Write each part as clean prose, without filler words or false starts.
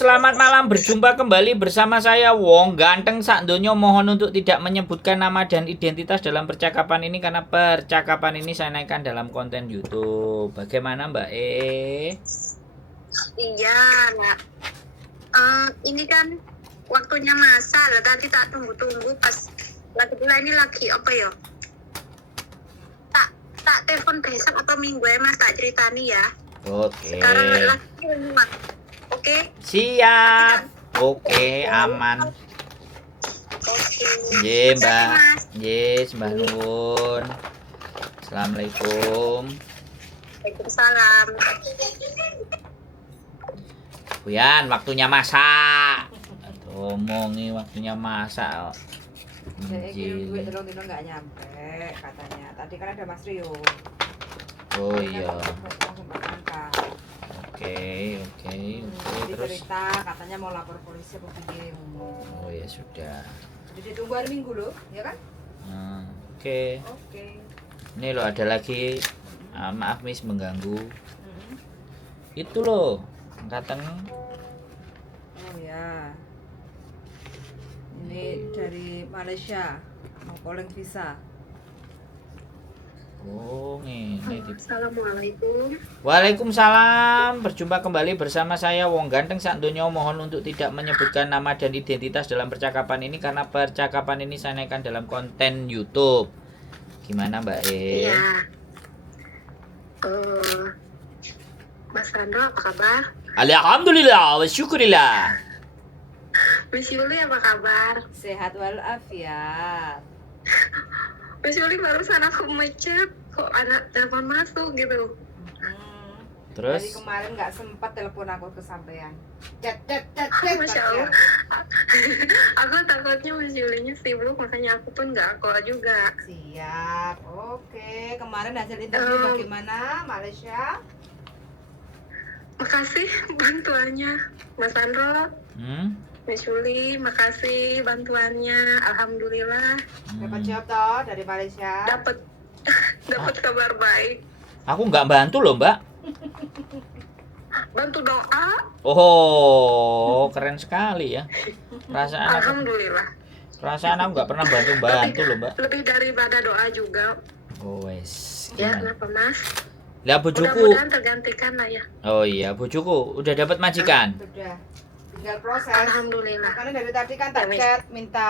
Selamat malam, berjumpa kembali bersama saya Wong Ganteng Sakdonyo. Mohon untuk tidak menyebutkan nama dan identitas dalam percakapan ini karena percakapan ini saya naikkan dalam konten YouTube. Bagaimana Mbak E? Iya, nak. Ini kan waktunya masak lah. Tadi tak tunggu-tunggu pas lagi pula ini lagi apa ya? Tak telepon besok atau minggu ya mas, tak ceritani ya. Oke. Sekarang lagi rumah. Oke? Siap. Oke, aman. Oke. Ye, Terima kasih, Mbak. Mas. Yes, Mbak Nun. Assalamualaikum. Waalaikumsalam. Buyan, waktunya masak. Ngomongi waktunya masak. Saya kirim duit Injil. telur dino nggak nyampe katanya. Tadi kan ada Mas Rio. Oh iya. Langsung berangkat. Oke. Jadi Terus. cerita katanya mau lapor polisi apa begini. Oh ya sudah. Jadi ditunggu hari Minggu loh, ya kan? Oke. Oke. Ini loh ada lagi. Maaf Miss mengganggu. Mm-mm. Itu loh. Angkatan. Oh ya. Ini dari Malaysia mau calling visa. Oh ini. Assalamualaikum. Waalaikumsalam. Berjumpa kembali bersama saya Wong Ganteng Sakdonyo. Mohon untuk tidak menyebutkan nama dan identitas dalam percakapan ini karena percakapan ini saya naikkan dalam konten YouTube. Gimana Mbak E? Iya. Mas Sandro apa kabar? Alhamdulillah wa syukurillah. Miss Yuli apa kabar? Sehat walafiat. Miss Yuli barusan aku ngechat kok ada telepon masuk gitu. Terus? Dari kemarin nggak sempat telepon aku kesampaian. Cet. Masya Allah. Aku takutnya Miss Yulinya sibuk makanya aku pun nggak call juga. Siap. Oke. Kemarin hasil interview bagaimana Malaysia? Makasih bantuannya Mas Sandro, Miss Yuli, makasih bantuannya. Alhamdulillah Dapat job toh dari Malaysia. dapat kabar baik. Aku nggak bantu loh Mbak. Bantu doa. Oh, keren sekali ya. Perasaan aku nggak pernah bantu loh Mbak. Lebih daripada doa juga. Oh wes. Ya, kenapa Mas? Lah bojoku. Mudah-mudahan tergantikan lah ya. Oh iya, bojoku udah dapat majikan. Sudah. Tinggal proses. Alhamdulillah. Makanya dari tadi kan tak chat minta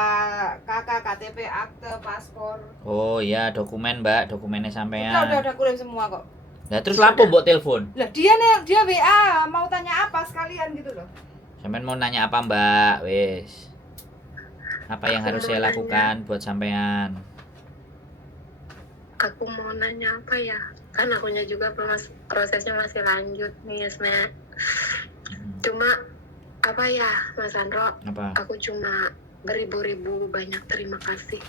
kakak KTP, akte, paspor. Oh iya, dokumen Mbak, dokumennya sampean. Udah kulim semua kok. Lah terus lapo mbok telepon? Lah dia WA mau tanya apa sekalian gitu loh. Sampean mau nanya apa Mbak? Wes. Apa yang harus saya lakukan buat sampean? Aku mau nanya apa ya? Kan akunya juga prosesnya masih lanjut nih, Esme. Cuma apa ya, Mas Sandro? Apa? Aku cuma beribu-ribu banyak terima kasih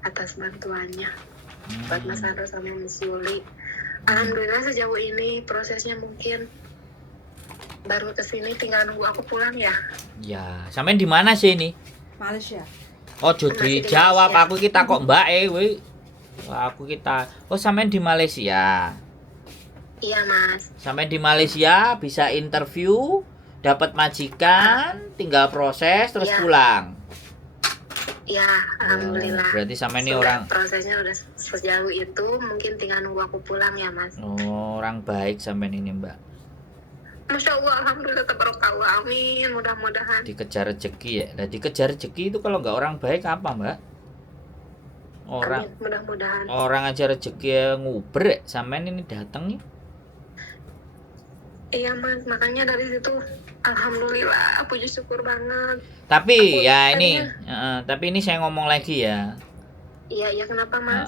atas bantuannya buat Mas Sandro sama Miss Yuli. Alhamdulillah sejauh ini prosesnya mungkin baru kesini tinggal nunggu aku pulang ya. Ya, sampean di mana sih ini? Malaysia. Ojo Masih di dijawab, Malaysia. aku kita kok Mbak kowe. Aku kita. Oh, sampean di Malaysia. Iya Mas. Sampai di Malaysia bisa interview, dapat majikan, tinggal proses terus Iya. pulang. Ya, alhamdulillah. Oh, berarti sampai ini Sudah, orang prosesnya udah sejauh itu, mungkin tinggal nunggu aku pulang ya Mas. orang baik sampai ini Mbak. Masya Allah, alhamdulillah, tabarakallah, amin, mudah-mudahan. Dikejar rezeki ya. Nah, dikejar rezeki itu kalau nggak orang baik apa Mbak? Amin, mudah-mudahan. Orang aja rezeki nguber sampai ini datang nih. Iya Mas, makanya dari situ, alhamdulillah, puji syukur banget. Tapi Aku ya tadinya- tapi ini saya ngomong lagi ya. Iya, kenapa Mas?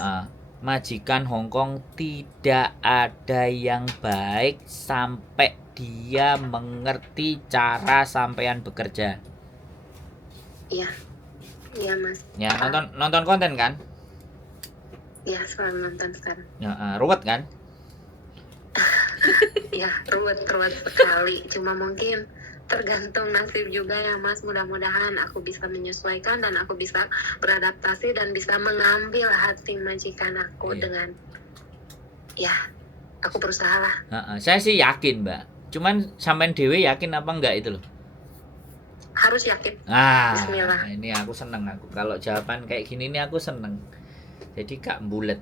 Majikan Hongkong tidak ada yang baik sampai dia mengerti cara sampean bekerja. Iya Mas. Ya, nonton konten kan? Iya, selalu nonton sekarang. Ya, ruwet kan? Iya, ruwet sekali. Cuma mungkin tergantung nasib juga ya Mas. Mudah-mudahan aku bisa menyesuaikan dan aku bisa beradaptasi dan bisa mengambil hati majikan aku dengan ya, aku berusaha lah. Saya sih yakin Mbak. Cuman sampean dewe yakin apa enggak itu loh? harus yakin. Bismillah. Ini aku seneng aku. Kalau jawaban kayak gini nih aku seneng. Jadi gak bulet.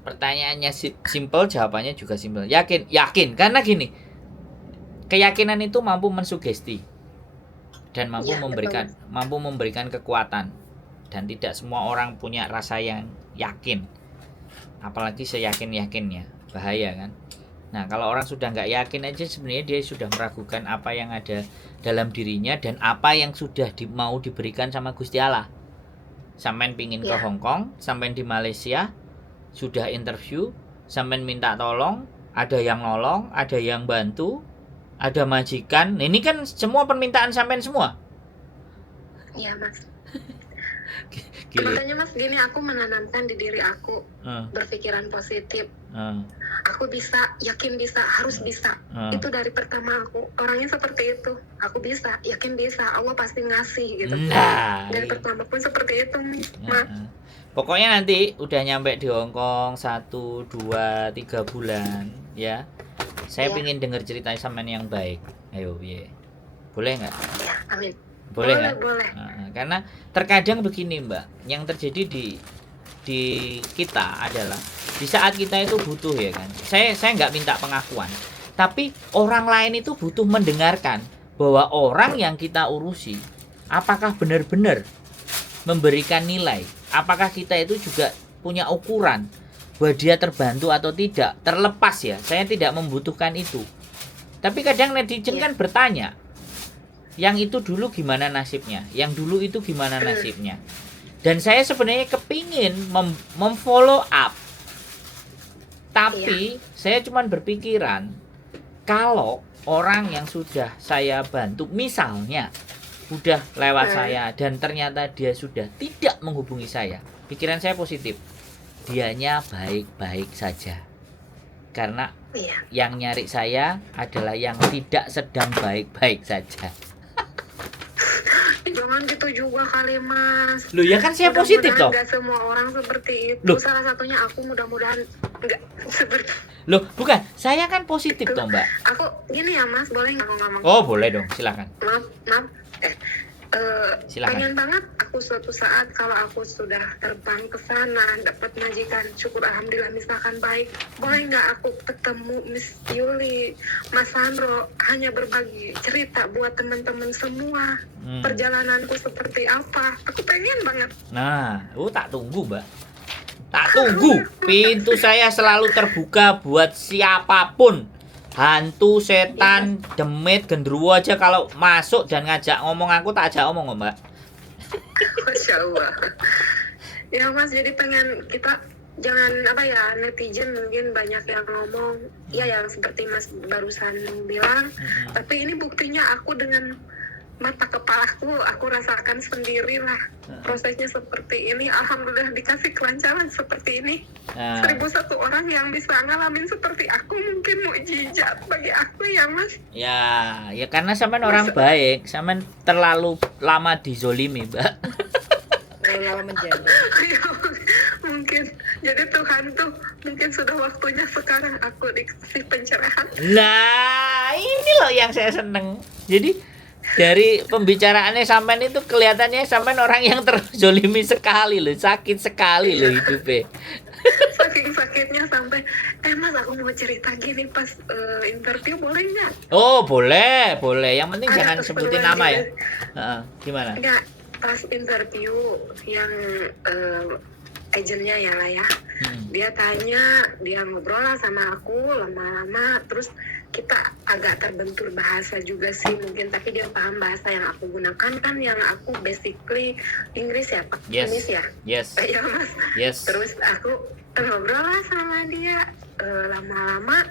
Pertanyaannya simple, jawabannya juga simple. Yakin. Karena gini, keyakinan itu mampu mensugesti dan mampu memberikan kekuatan. Dan tidak semua orang punya rasa yang yakin. Apalagi seyakin-yakinnya. Bahaya kan? Nah, kalau orang sudah nggak yakin aja sebenarnya dia sudah meragukan apa yang ada dalam dirinya dan apa yang sudah mau diberikan sama Gusti Allah. Sampean pingin ke Hong Kong, sampean di Malaysia, sudah interview, sampean minta tolong, ada yang nolong, ada yang bantu, ada majikan. Ini kan semua permintaan sampean semua. Iya, Mas. Makanya Mas gini, aku menanamkan di diri aku berpikiran positif. Aku bisa, yakin bisa, harus bisa. Itu dari pertama aku orangnya seperti itu. Aku bisa, yakin bisa, Allah pasti ngasih gitu. Dari pertama pun seperti itu, Mas. Pokoknya nanti udah nyampe di Hong Kong 1, 2, 3 bulan ya. Saya pengen denger cerita sampean yang baik. Ayo, boleh nggak? Ya, amin. Boleh nggak? Boleh. Karena terkadang begini Mbak, yang terjadi di kita adalah di saat kita itu butuh ya kan. Saya nggak minta pengakuan, tapi orang lain itu butuh mendengarkan bahwa orang yang kita urusi apakah benar-benar memberikan nilai, apakah kita itu juga punya ukuran bahwa dia terbantu atau tidak. Terlepas ya, saya tidak membutuhkan itu. Tapi kadang netizen kan bertanya, yang itu dulu gimana nasibnya, yang dulu itu gimana nasibnya. Dan saya sebenarnya kepingin memfollow up, tapi saya cuma berpikiran kalau orang yang sudah saya bantu misalnya udah lewat saya dan ternyata dia sudah tidak menghubungi saya, pikiran saya positif, dianya baik-baik saja. Karena yang nyari saya adalah yang tidak sedang baik-baik saja. Jangan gitu juga kali Mas. Loh ya kan saya positif toh. Enggak semua orang seperti itu. Salah satunya aku, mudah-mudahan enggak seperti. Loh bukan, saya kan positif toh Mbak. Aku gini ya Mas, boleh nggak ngomong? Oh boleh dong, silakan. Maaf. Silakan. Pengen banget aku suatu saat kalau aku sudah terbang ke sana dapat majikan, syukur alhamdulillah misalkan baik, boleh nggak aku ketemu Miss Yuli, Mas Sandro, hanya berbagi cerita buat teman-teman semua perjalananku seperti apa. Aku pengen banget. Nah, tak tunggu Mbak, tak tunggu. Pintu saya selalu terbuka buat siapapun. Hantu, setan, demit, gendruwo aja kalau masuk dan ngajak ngomong aku tak ajak ngomong Mbak. Masya Allah. Ya Mas, jadi pengen kita jangan netizen mungkin banyak yang ngomong yang seperti Mas barusan bilang, tapi ini buktinya aku dengan mata kepalaku aku rasakan sendiri lah prosesnya seperti ini. Alhamdulillah dikasih kelancaran seperti ini. 1001 orang yang bisa ngalamin seperti aku mungkin mukjizat bagi aku ya Mas. Ya karena sampean orang baik, sampean terlalu lama dizolimi Mbak. Lama menjaga. Mungkin jadi Tuhan tuh mungkin sudah waktunya sekarang aku dikasih pencerahan. Nah ini loh yang saya seneng. Jadi dari pembicaraannya sampean itu kelihatannya sampean orang yang terzolimi sekali loh, sakit sekali loh hidupnya. Saking sakitnya sampai Mas aku mau cerita gini pas interview boleh nggak? Oh boleh. Yang penting jangan sebutin nama ya. Gimana? Enggak, pas interview yang agennya ya lah ya. Dia tanya, dia ngobrol lah sama aku lama-lama, terus kita agak terbentur bahasa juga sih mungkin, tapi dia paham bahasa yang aku gunakan kan, yang aku basically Inggris ya Pak. Yes. Inggris ya. Yes. Ya Mas. Yes. Terus aku ngobrol lah sama dia lama-lama,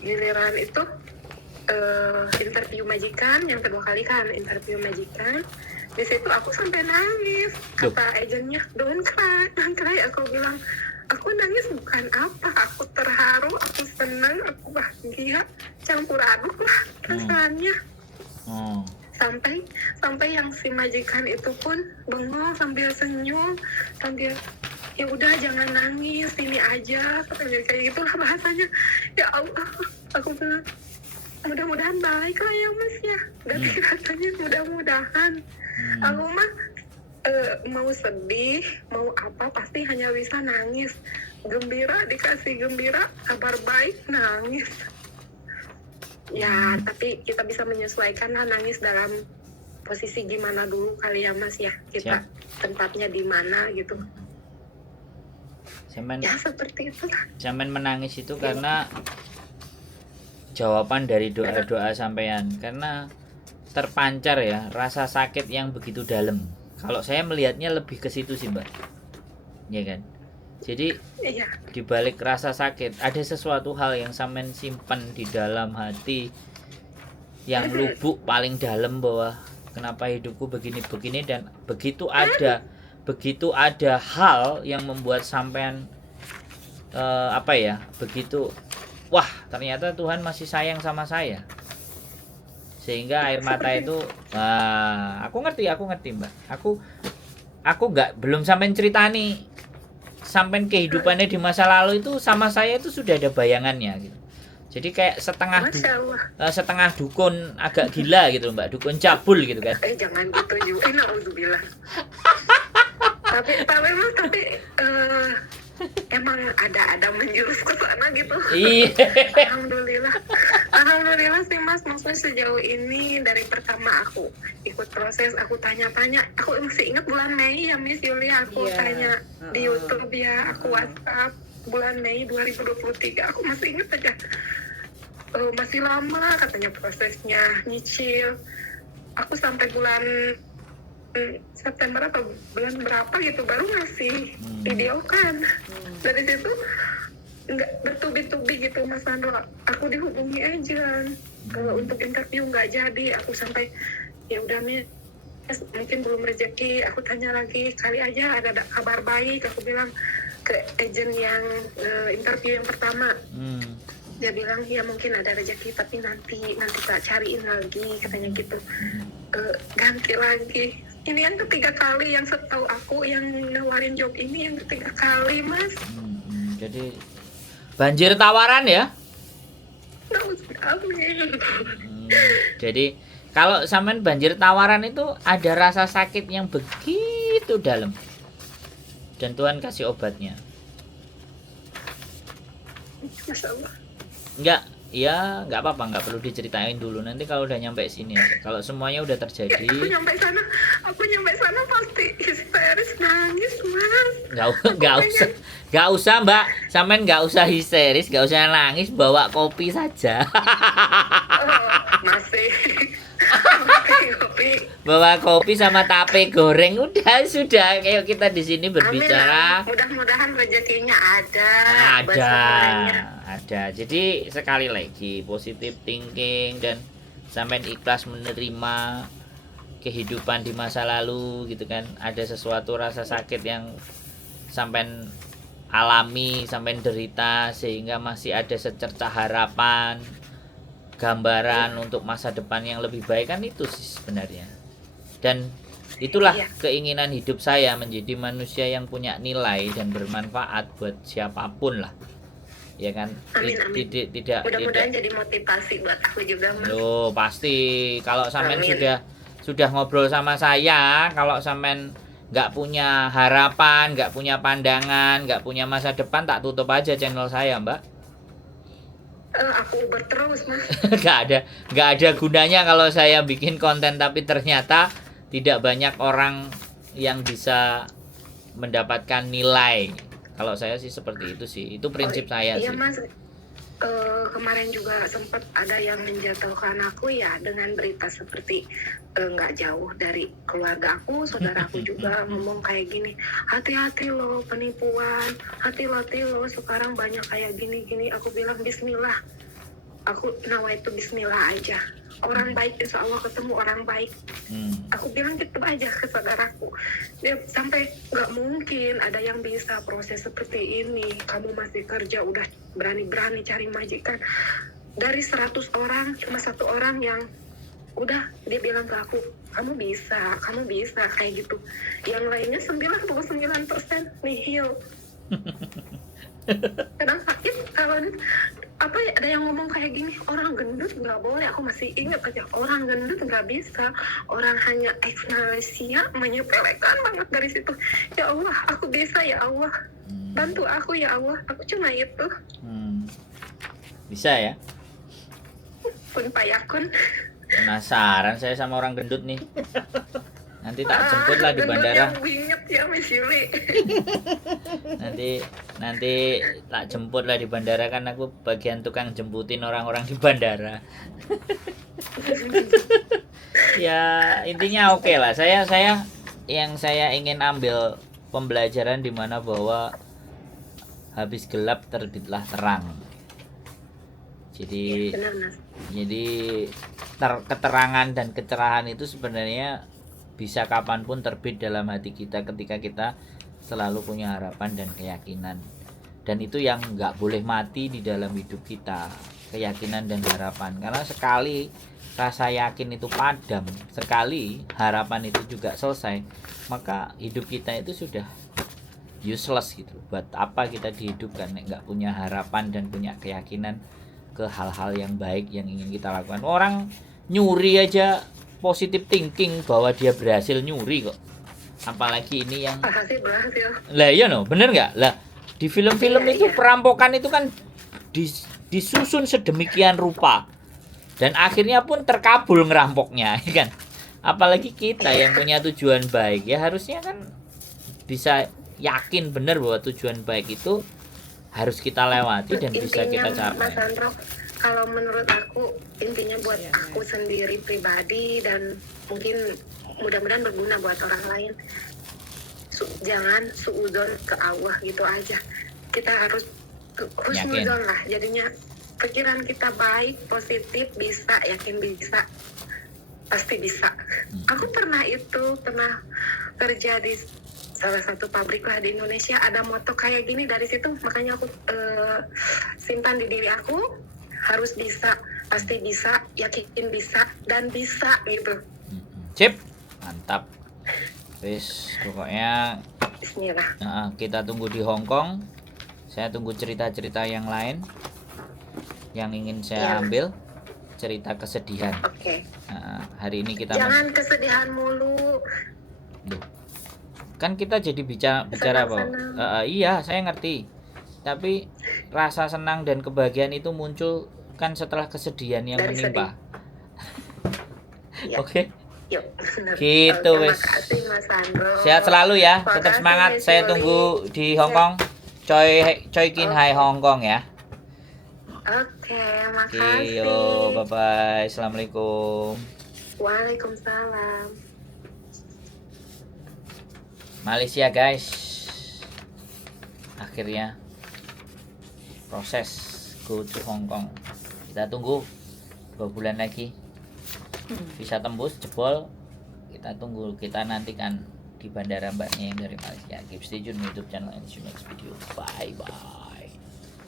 giliran itu interview majikan yang kedua kali kan interview majikan. Di situ aku sampai nangis. Kata agennya, don't cry. Aku bilang, aku nangis bukan apa, aku terharu, aku senang, aku bahagia, campur aduk lah perasaannya. Sampai yang si majikan itu pun bengong sambil senyum, sambil ya udah jangan nangis, sini aja, kayak gitulah bahasanya. Ya Allah, aku bilang mudah-mudahan baik lah ya Mas ya. Tapi katanya mudah-mudahan. Aku mah mau sedih, mau apa pasti hanya bisa nangis. Gembira dikasih gembira, kabar baik nangis. Ya, tapi kita bisa menyesuaikan lah nangis dalam posisi gimana dulu kali ya Mas ya. Kita tempatnya di mana gitu. Ya seperti itu lah. Sampean menangis itu karena jawaban dari doa-doa sampean, karena terpancar ya rasa sakit yang begitu dalam. Kalau saya melihatnya lebih ke situ sih Mbak, ya kan. Jadi di balik rasa sakit ada sesuatu hal yang sampean simpan di dalam hati yang lubuk paling dalam, bahwa kenapa hidupku begini-begini, dan begitu ada hal yang membuat sampean begitu, wah ternyata Tuhan masih sayang sama saya, sehingga air mata itu aku ngerti Mbak. Aku belum sampean ceritani sampean kehidupannya di masa lalu itu sama saya itu sudah ada bayangannya gitu. Jadi kayak setengah dukun agak gila gitu Mbak, dukun cabul gitu kan. Jangan gitu juga, nauzubillah. tapi emang ada menjurus ke sana gitu. Iya. Alhamdulillah sih Mas, maksudnya sejauh ini dari pertama aku ikut proses, aku tanya-tanya, aku masih ingat bulan Mei ya Miss Yuli, aku tanya di YouTube ya, aku WhatsApp bulan Mei 2023, aku masih ingat aja. Masih lama katanya prosesnya, nyicil. Aku sampai bulan September atau bulan berapa gitu baru ngasih video kan. Dari situ nggak bertubi-tubi gitu Mas Nando, aku dihubungi aja untuk interview nggak jadi. Aku sampai ya udah Mas, mungkin belum rezeki. Aku tanya lagi, kali aja ada kabar baik. Aku bilang ke agent yang interview yang pertama. Dia bilang ya mungkin ada rezeki, tapi nanti tak cariin lagi katanya gitu. Ganti lagi. Ini yang ketiga kali yang setahu aku yang nawarin job ini, yang ketiga kali Mas. Jadi banjir tawaran ya. Jadi kalau sampean banjir tawaran itu ada rasa sakit yang begitu dalam, dan Tuhan kasih obatnya. Masya Allah. Nggak apa-apa, nggak perlu diceritain dulu. Nanti kalau udah nyampe sini aja. Kalau semuanya udah terjadi. Aku nyampe sana pasti histeris nangis Mas. Nggak usah Mbak. Sampean nggak usah histeris, nggak usah nangis. Bawa kopi saja. Masih. Kopi. Bawa kopi sama tape goreng, sudah kayak kita di sini berbicara. Amin, mudah-mudahan rezekinya ada. Jadi sekali lagi positive thinking, dan sampean ikhlas menerima kehidupan di masa lalu gitu kan. Ada sesuatu rasa sakit yang sampean alami, sampean derita, sehingga masih ada secercah harapan, gambaran untuk masa depan yang lebih baik, kan itu sih sebenarnya. Dan itulah keinginan hidup saya, menjadi manusia yang punya nilai dan bermanfaat buat siapapun lah, ya kan. Amin. Mudah-mudahan jadi motivasi buat aku juga Mas. Loh pasti, kalau sampean sudah ngobrol sama saya, kalau sampean nggak punya harapan, nggak punya pandangan, nggak punya masa depan, tak tutup aja channel saya Mbak. Aku uber terus Mas. Nggak ada gunanya kalau saya bikin konten tapi ternyata tidak banyak orang yang bisa mendapatkan nilai. Kalau saya sih seperti itu sih. Itu prinsip saya iya, sih. Mas. Kemarin juga sempat ada yang menjatuhkan aku ya dengan berita seperti nggak jauh dari keluarga aku, saudaraku juga ngomong kayak gini, hati-hati loh penipuan, hati-hati loh sekarang banyak kayak gini-gini. Aku bilang bismillah, aku nawaitu bismillah aja, orang baik insya Allah ketemu orang baik. Aku bilang gitu aja ke saudaraku. Dia sampai nggak mungkin ada yang bisa proses seperti ini, kamu masih kerja udah berani-berani cari majikan, dari 100 orang cuma 1 orang yang udah dia bilang ke aku, kamu bisa kayak gitu. Yang lainnya 99% nihil. Kadang sakit, kalau apa ya, ada yang ngomong kayak gini, orang gendut nggak boleh. Aku masih ingat aja, orang gendut nggak bisa, orang hanya ex Malaysia, menyepelekan banget dari situ. Ya Allah, aku bisa, ya Allah, bantu aku ya Allah, aku cuma itu. Bisa ya? Kun payakun. Penasaran saya sama orang gendut nih. Nanti tak jemput lah di gendut bandara. yang bingit ya Mas Yuli. Nanti tak jemput lah di bandara, kan aku bagian tukang jemputin orang-orang di bandara. Ya intinya oke lah. Saya yang saya ingin ambil pembelajaran di mana bahwa habis gelap terbitlah terang. Jadi Benar, Mas. keterangan dan kecerahan itu sebenarnya bisa kapanpun terbit dalam hati kita ketika kita selalu punya harapan dan keyakinan. Dan itu yang nggak boleh mati di dalam hidup kita, keyakinan dan harapan. Karena sekali rasa yakin itu padam, sekali harapan itu juga selesai, maka hidup kita itu sudah useless gitu. Buat apa kita dihidupkan nek nggak punya harapan dan punya keyakinan ke hal-hal yang baik yang ingin kita lakukan. Orang nyuri aja positive thinking bahwa dia berhasil nyuri kok, apalagi ini yang berhasil. lah iya no, bener nggak lah, di film-film Iya, itu iya. perampokan itu kan disusun sedemikian rupa dan akhirnya pun terkabul ngerampoknya, ya kan? Apalagi kita yang punya tujuan baik, ya harusnya kan bisa yakin bener bahwa tujuan baik itu harus kita lewati dan bisa kita Intinya, Mas capai. Andro, kalau menurut aku intinya buat aku sendiri pribadi dan mungkin mudah-mudahan berguna buat orang lain, jangan suudzon ke Allah gitu aja. Kita harus husnuzon lah, jadinya pikiran kita baik, positif, bisa, yakin bisa, pasti bisa. Aku pernah kerja di salah satu pabrik lah di Indonesia, ada moto kayak gini, dari situ makanya aku simpan di diri aku, harus bisa, pasti bisa, yakin bisa, dan bisa gitu. Cip, mantap. Wis, pokoknya Bismillah. kita tunggu di Hong Kong. Saya tunggu cerita-cerita yang lain yang ingin saya ambil, cerita kesedihan. Oke. Hari ini kita Jangan kesedihan mulu. Duh. Kan kita jadi bicara bahwa iya saya ngerti, tapi rasa senang dan kebahagiaan itu muncul kan setelah kesedihan yang Dari menimpa. Ya. Oke. Yuk, benar. Gitu, Terima wes. kasih Mas Andro. Sehat selalu ya, Makasih, tetap semangat. Miss Saya Yuli. tunggu di Hong Kong. Choi Kin Hai Hong Kong ya. Oke, Oke, makasih. yo, bye bye. Assalamualaikum. Waalaikumsalam. Malaysia guys, akhirnya proses go to Hong Kong. Kita tunggu 2 bulan lagi bisa tembus jebol. Kita tunggu, kita nantikan di bandara mbaknya yang dari Malaysia. Keep stay tune YouTube channel and see you next video. Bye bye.